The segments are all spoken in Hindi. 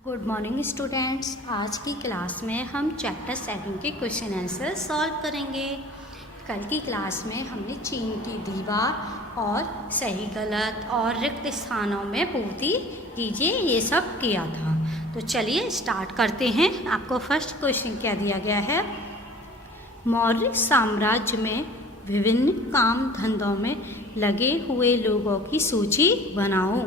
Good morning students. आज की क्लास में हम चैप्टर 7 के क्वेश्चन आंसर सॉल्व करेंगे। कल की क्लास में हमने चीन की दीवार और सही गलत और रिक्त स्थानों में पूर्ति कीजिए ये सब किया था। तो चलिए स्टार्ट करते हैं। आपको फर्स्ट क्वेश्चन क्या दिया गया है, मौर्य साम्राज्य में विभिन्न काम धंधों में लगे हुए लोगों की सूची बनाओ।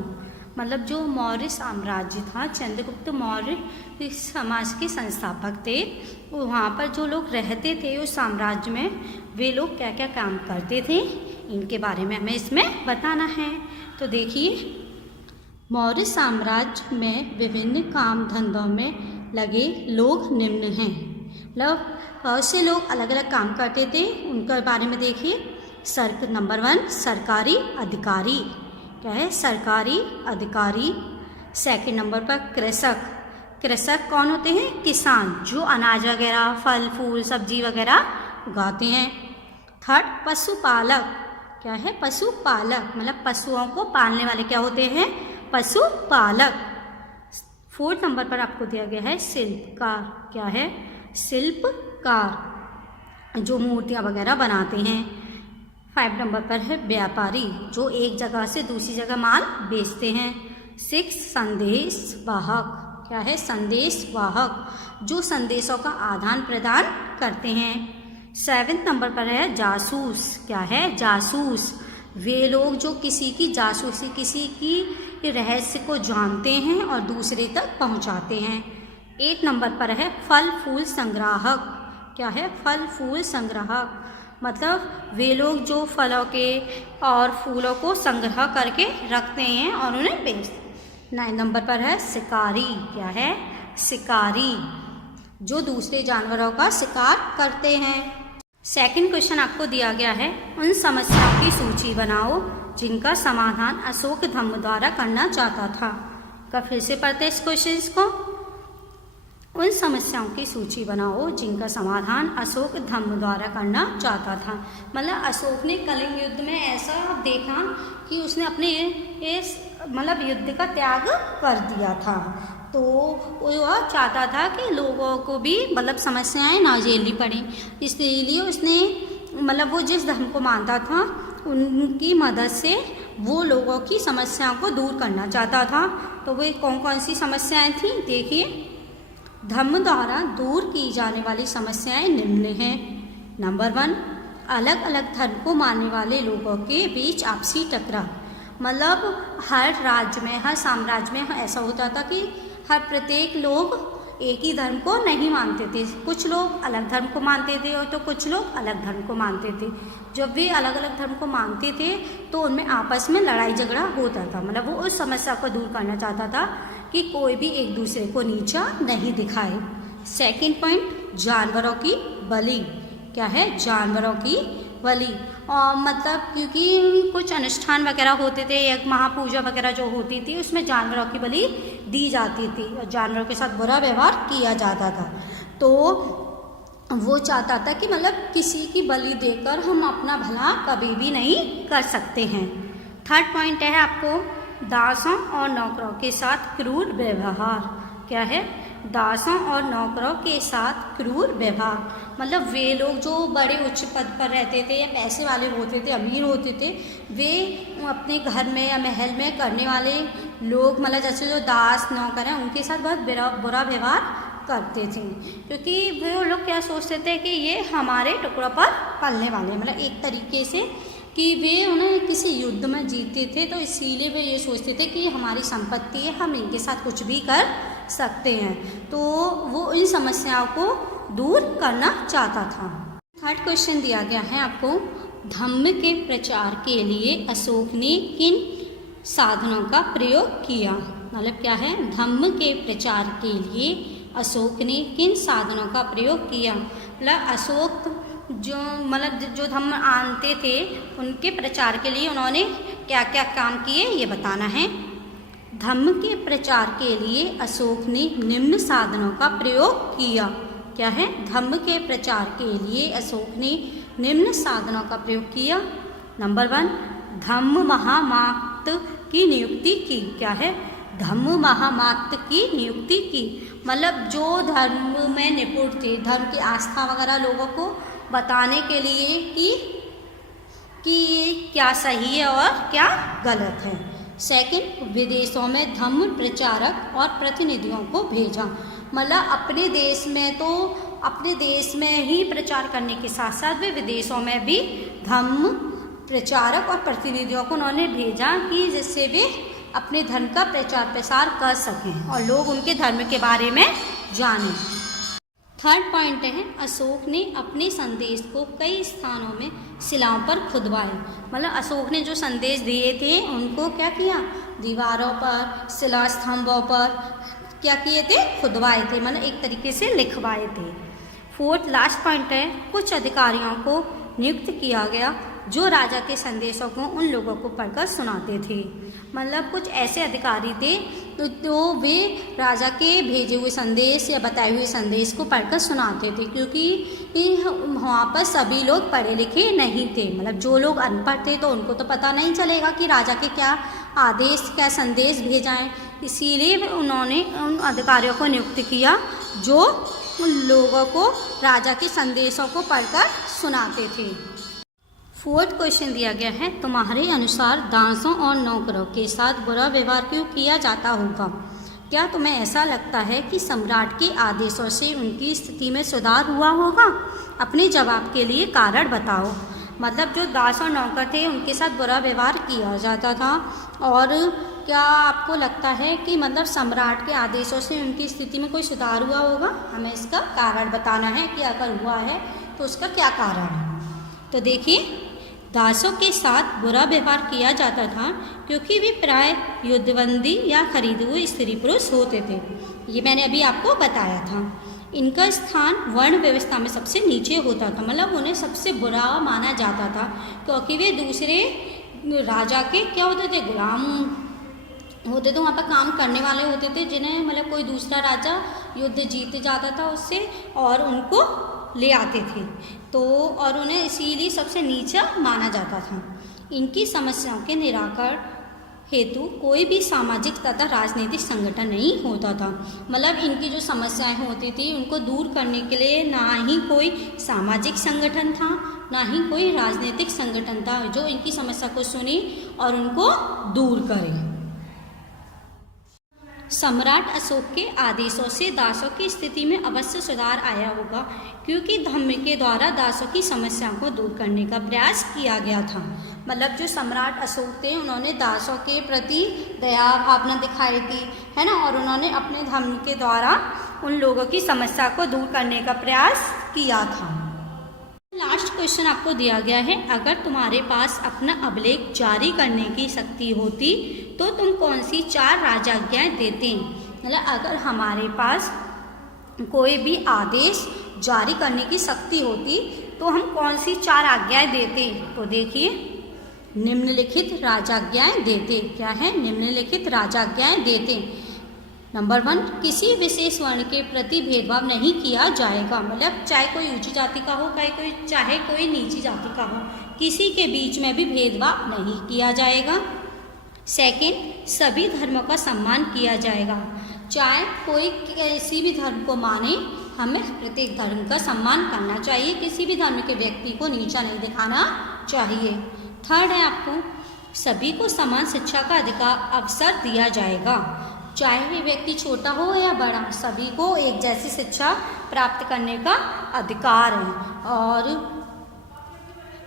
मतलब जो मौर्य साम्राज्य था, चंद्रगुप्त मौर्य समाज के संस्थापक थे। वहाँ पर जो लोग रहते थे उस साम्राज्य में, वे लोग क्या क्या काम करते थे, इनके बारे में हमें इसमें बताना है। तो देखिए, मौर्य साम्राज्य में विभिन्न काम धंधों में लगे लोग निम्न हैं। मतलब बहुत से लोग अलग अलग काम करते थे, उनके बारे में देखिए। नंबर 1 सरकारी अधिकारी, क्या है, सरकारी अधिकारी। सेकंड नंबर पर कृषक। कृषक कौन होते हैं, किसान, जो अनाज वगैरह फल फूल सब्जी वगैरह उगाते हैं। थर्ड पशुपालक, क्या है, पशुपालक, मतलब पशुओं को पालने वाले क्या होते हैं, पशुपालक। फोर्थ नंबर पर आपको दिया गया है शिल्पकार, क्या है, शिल्पकार, जो मूर्तियाँ वगैरह बनाते हैं। 5 नंबर पर है व्यापारी, जो एक जगह से दूसरी जगह माल बेचते हैं। 6 संदेश वाहक, क्या है, संदेश वाहक, जो संदेशों का आदान प्रदान करते हैं। 7 नंबर पर है जासूस, क्या है, जासूस, वे लोग जो किसी की जासूसी, किसी की रहस्य को जानते हैं और दूसरे तक पहुंचाते हैं। 8 नंबर पर है फल फूल संग्राहक, क्या है, फल फूल संग्राहक, मतलब वे लोग जो फलों के और फूलों को संग्रह करके रखते हैं और उन्हें बेचते। 9 नंबर पर है शिकारी, क्या है, शिकारी, जो दूसरे जानवरों का शिकार करते हैं। सेकंड क्वेश्चन आपको दिया गया है, उन समस्याओं की सूची बनाओ जिनका समाधान अशोक धम्म द्वारा करना चाहता था। फिर से पढ़ते इस क्वेश्चन को। उन समस्याओं की सूची बनाओ जिनका समाधान अशोक धम्म द्वारा करना चाहता था। मतलब अशोक ने कलिंग युद्ध में ऐसा देखा कि उसने अपने इस मतलब युद्ध का त्याग कर दिया था, तो वह चाहता था कि लोगों को भी मतलब समस्याएं ना झेलनी पड़े, इसलिए उसने मतलब वो जिस धर्म को मानता था उनकी मदद से वो लोगों की समस्याओं को दूर करना चाहता था। तो वे कौन कौन सी समस्याएं थी, देखिए। धम्म द्वारा दूर की जाने वाली समस्याएं निम्न हैं। नंबर 1 अलग अलग धर्म को मानने वाले लोगों के बीच आपसी टकराव। मतलब हर राज्य में, हर साम्राज्य में ऐसा होता था कि हर प्रत्येक लोग एक ही धर्म को नहीं मानते थे। कुछ लोग अलग धर्म को मानते थे और तो कुछ लोग अलग धर्म को मानते थे। जब वे अलग अलग धर्म को मानते थे तो उनमें आपस में लड़ाई झगड़ा होता था। मतलब वो उस समस्या को दूर करना चाहता था कि कोई भी एक दूसरे को नीचा नहीं दिखाए। सेकंड पॉइंट, जानवरों की बलि, क्या है, जानवरों की बलि। और मतलब क्योंकि कुछ अनुष्ठान वगैरह होते थे, एक महापूजा वगैरह जो होती थी उसमें जानवरों की बलि दी जाती थी और जानवरों के साथ बुरा व्यवहार किया जाता था। तो वो चाहता था कि मतलब किसी की बलि देकर हम अपना भला कभी भी नहीं कर सकते हैं। थर्ड पॉइंट है आपको, दासों और नौकरों के साथ क्रूर व्यवहार, क्या है, दासों और नौकरों के साथ क्रूर व्यवहार। मतलब वे लोग जो बड़े उच्च पद पर रहते थे या पैसे वाले होते थे, अमीर होते थे, वे अपने घर में या महल में करने वाले लोग, मतलब जैसे जो दास नौकर हैं उनके साथ बहुत बुरा व्यवहार करते थे, क्योंकि वो लोग क्या सोचते थे कि ये हमारे टुकड़ों पर पलने वाले, मतलब एक तरीके से कि वे उन्हें किसी युद्ध में जीतते थे तो इसीलिए वे ये सोचते थे कि हमारी संपत्ति है, हम इनके साथ कुछ भी कर सकते हैं। तो वो इन समस्याओं को दूर करना चाहता था। थर्ड क्वेश्चन दिया गया है आपको, धम्म के प्रचार के लिए अशोक ने किन साधनों का प्रयोग किया। मतलब क्या है, धम्म के प्रचार के लिए अशोक ने किन साधनों का प्रयोग किया। मतलब अशोक जो धम्म आनते थे उनके प्रचार के लिए उन्होंने क्या क्या काम किए ये बताना है। धम्म के प्रचार के लिए अशोक ने निम्न साधनों का प्रयोग किया, क्या है, धम्म के प्रचार के लिए अशोक ने निम्न साधनों का प्रयोग किया। नंबर 1 धम्म महामाक्त की नियुक्ति की, क्या है, धम्म महामात्र की नियुक्ति की। मतलब जो धर्म में निपुण थे, धर्म की आस्था वगैरह लोगों को बताने के लिए कि क्या सही है और क्या गलत है। सेकंड, विदेशों में धम्म प्रचारक और प्रतिनिधियों को भेजा। मतलब अपने देश में ही प्रचार करने के साथ साथ वे विदेशों में भी धम्म प्रचारक और प्रतिनिधियों को उन्होंने भेजा कि जिससे वे अपने धर्म का प्रचार प्रसार कर सकें और लोग उनके धर्म के बारे में जानें। थर्ड पॉइंट है, अशोक ने अपने संदेश को कई स्थानों में शिलाओं पर खुदवाए। मतलब अशोक ने जो संदेश दिए थे उनको क्या किया, दीवारों पर, शिला स्तंभों पर क्या किए थे, खुदवाए थे, मतलब एक तरीके से लिखवाए थे। फोर्थ लास्ट पॉइंट है, कुछ अधिकारियों को नियुक्त किया गया जो राजा के संदेशों को उन लोगों को पढ़कर सुनाते थे। मतलब कुछ ऐसे अधिकारी थे तो वे राजा के भेजे हुए संदेश या बताए हुए संदेश को पढ़कर सुनाते थे, क्योंकि वहाँ पर सभी लोग पढ़े लिखे नहीं थे। मतलब जो लोग अनपढ़ थे तो उनको तो पता नहीं चलेगा कि राजा के क्या आदेश, क्या संदेश भेजाएं। इसीलिए उन्होंने उन अधिकारियों को नियुक्त किया जो उन लोगों को राजा के संदेशों को पढ़कर सुनाते थे। फोर्थ क्वेश्चन दिया गया है, तुम्हारे अनुसार दासों और नौकरों के साथ बुरा व्यवहार क्यों किया जाता होगा? क्या तुम्हें ऐसा लगता है कि सम्राट के आदेशों से उनकी स्थिति में सुधार हुआ होगा? अपने जवाब के लिए कारण बताओ। मतलब जो दास और नौकर थे उनके साथ बुरा व्यवहार किया जाता था, और क्या आपको लगता है कि मतलब सम्राट के आदेशों से उनकी स्थिति में कोई सुधार हुआ होगा? हमें इसका कारण बताना है कि अगर हुआ है तो उसका क्या कारण है। तो देखिए, दासों के साथ बुरा व्यवहार किया जाता था क्योंकि वे प्राय युद्धबंदी या खरीदे हुए स्त्री पुरुष होते थे। ये मैंने अभी आपको बताया था। इनका स्थान वर्ण व्यवस्था में सबसे नीचे होता था, मतलब उन्हें सबसे बुरा माना जाता था क्योंकि वे दूसरे राजा के क्या होते थे, गुलाम होते थे। वहाँ पर काम करने वाले होते थे जिन्हें मतलब कोई दूसरा राजा युद्ध जीत जाता था उससे और उनको ले आते थे, तो और उन्हें इसीलिए सबसे नीचा माना जाता था। इनकी समस्याओं के निराकरण हेतु कोई भी सामाजिक तथा राजनीतिक संगठन नहीं होता था। मतलब इनकी जो समस्याएं होती थी उनको दूर करने के लिए ना ही कोई सामाजिक संगठन था, ना ही कोई राजनीतिक संगठन था जो इनकी समस्या को सुने और उनको दूर करे। सम्राट अशोक के आदेशों से दासों की स्थिति में अवश्य सुधार आया होगा, क्योंकि धम्म के द्वारा दासों की समस्याओं को दूर करने का प्रयास किया गया था। मतलब जो सम्राट अशोक थे उन्होंने दासों के प्रति दया भावना दिखाई थी, है ना, और उन्होंने अपने धम्म के द्वारा उन लोगों की समस्या को दूर करने का प्रयास किया था। लास्ट क्वेश्चन आपको दिया गया है, अगर तुम्हारे पास अपना अभिलेख जारी करने की शक्ति होती तो तुम कौन सी 4 राजाज्ञाएं देते? मतलब अगर हमारे पास कोई भी आदेश जारी करने की शक्ति होती तो हम कौन सी 4 आज्ञाएं देते? तो देखिए, निम्नलिखित राजाज्ञाएं देते। क्या है? निम्नलिखित राजाज्ञाएं देते। नंबर 1, किसी विशेष वर्ण के प्रति भेदभाव नहीं किया जाएगा। मतलब चाहे कोई ऊंची जाति का हो, चाहे कोई नीची जाति का हो, किसी के बीच में भी भेदभाव नहीं किया जाएगा। सेकंड, सभी धर्मों का सम्मान किया जाएगा। चाहे कोई किसी भी धर्म को माने, हमें प्रत्येक धर्म का सम्मान करना चाहिए, किसी भी धर्म के व्यक्ति को नीचा नहीं दिखाना चाहिए। थर्ड है आपको, सभी को समान शिक्षा का अधिकार अवसर दिया जाएगा। चाहे वे व्यक्ति छोटा हो या बड़ा, सभी को एक जैसी शिक्षा प्राप्त करने का अधिकार है। और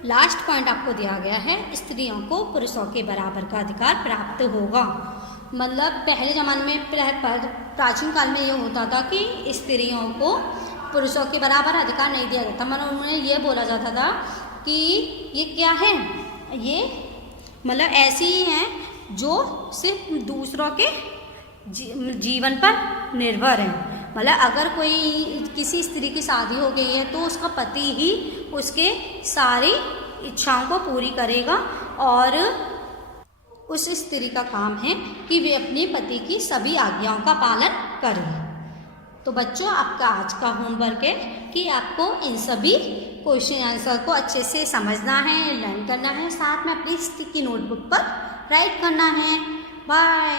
लास्ट पॉइंट आपको दिया गया है, स्त्रियों को पुरुषों के बराबर का अधिकार प्राप्त होगा। मतलब पहले ज़माने में प्राचीन काल में ये होता था कि स्त्रियों को पुरुषों के बराबर अधिकार नहीं दिया जाता। मतलब उन्हें ये बोला जाता था कि ये क्या है, ये मतलब ऐसी ही हैं जो सिर्फ दूसरों के जीवन पर निर्भर है। मतलब अगर कोई किसी स्त्री की शादी हो गई है तो उसका पति ही उसके सारी इच्छाओं को पूरी करेगा, और उस स्त्री का काम है कि वे अपने पति की सभी आज्ञाओं का पालन करें। तो बच्चों, आपका आज का होमवर्क है कि आपको इन सभी क्वेश्चन आंसर को अच्छे से समझना है, लर्न करना है, साथ में अपनी स्टिकी नोटबुक पर राइट करना है। बाय।